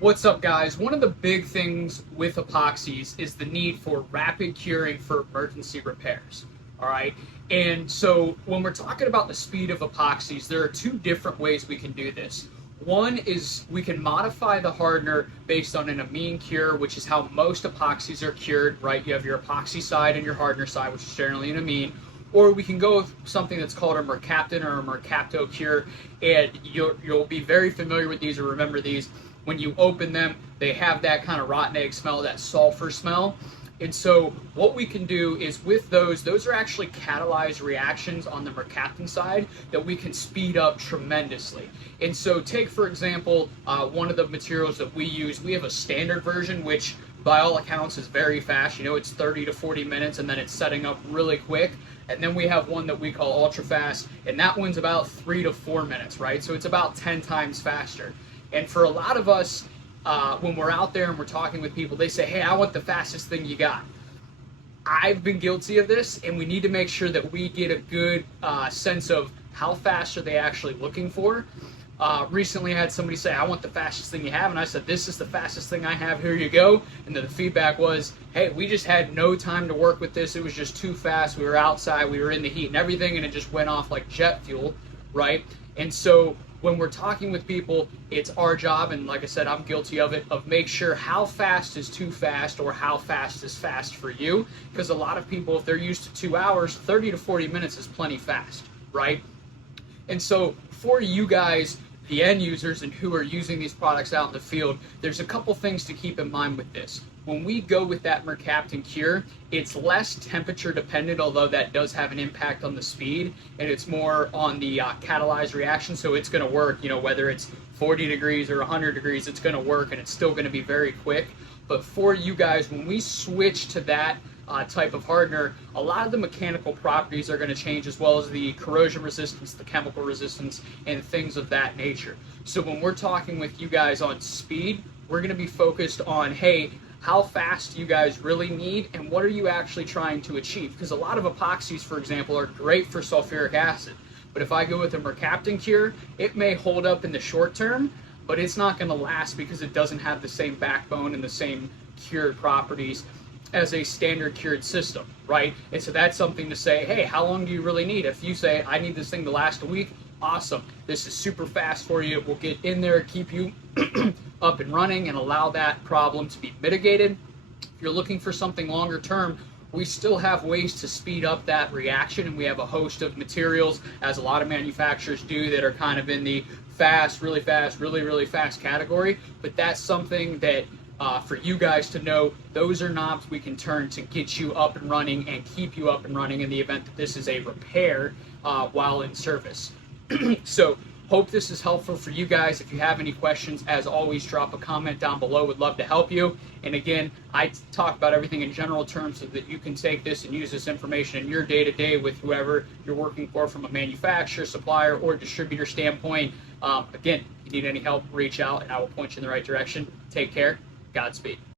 What's up, guys? One of the big things with epoxies is the need for rapid curing for emergency repairs. All right. And so when we're talking about the speed of epoxies, there are two different ways we can do this. One is we can modify the hardener based on an amine cure, which is how most epoxies are cured, right? You have your epoxy side and your hardener side, which is generally an amine. Or we can go with something that's called a mercaptan or a mercapto cure, and you'll be very familiar with these or remember these. When you open them, they have that kind of rotten egg smell, that sulfur smell. And so what we can do is with those are actually catalyzed reactions on the mercaptan side that we can speed up tremendously. And so take, for example, one of the materials that we use. We have a standard version, which by all accounts is very fast. You know, it's 30 to 40 minutes, and then it's setting up really quick. And then we have one that we call ultra fast, and that one's about 3 to 4 minutes, right? So it's about 10 times faster. And for a lot of us, when we're out there and we're talking with people, they say, hey, I want the fastest thing you got. I've been guilty of this, and we need to make sure that we get a good sense of how fast are they actually looking for. Recently I had somebody say, I want the fastest thing you have, and I said, this is the fastest thing I have, here you go. And then the feedback was, hey, we just had no time to work with this, it was just too fast, we were outside, we were in the heat and everything, and it just went off like jet fuel, right? And so when we're talking with people, it's our job, and like I said, I'm guilty of it, of make sure how fast is too fast or how fast is fast for you. Because a lot of people, if they're used to 2 hours, 30 to 40 minutes is plenty fast, right? And so for you guys, the end users and who are using these products out in the field, there's a couple things to keep in mind with this. When we go with that mercaptan cure, it's less temperature dependent, although that does have an impact on the speed, and it's more on the catalyzed reaction, so it's going to work, you know, whether it's 40 degrees or 100 degrees, it's going to work, and it's still going to be very quick. But for you guys, when we switch to that type of hardener, a lot of the mechanical properties are going to change, as well as the corrosion resistance, the chemical resistance, and things of that nature. So when we're talking with you guys on speed, we're going to be focused on, hey, how fast you guys really need, and what are you actually trying to achieve? Because a lot of epoxies, for example, are great for sulfuric acid. But if I go with a mercaptan cure, it may hold up in the short term, but it's not going to last because it doesn't have the same backbone and the same cured properties as a standard cured system, right? And so that's something to say, hey, how long do you really need? If you say, I need this thing to last a week, awesome. This is super fast for you. We'll get in there, keep you up and running, and allow that problem to be mitigated. If you're looking for something longer term, we still have ways to speed up that reaction, and we have a host of materials, as a lot of manufacturers do, that are kind of in the fast, really, really fast category. But that's something that for you guys to know, those are knobs we can turn to get you up and running and keep you up and running in the event that this is a repair while in service. So hope this is helpful for you guys. If you have any questions, as always, drop a comment down below. Would love to help you. And again, I talk about everything in general terms so that you can take this and use this information in your day-to-day with whoever you're working for, from a manufacturer, supplier, or distributor standpoint. Again, if you need any help, reach out and I will point you in the right direction. Take care. Godspeed.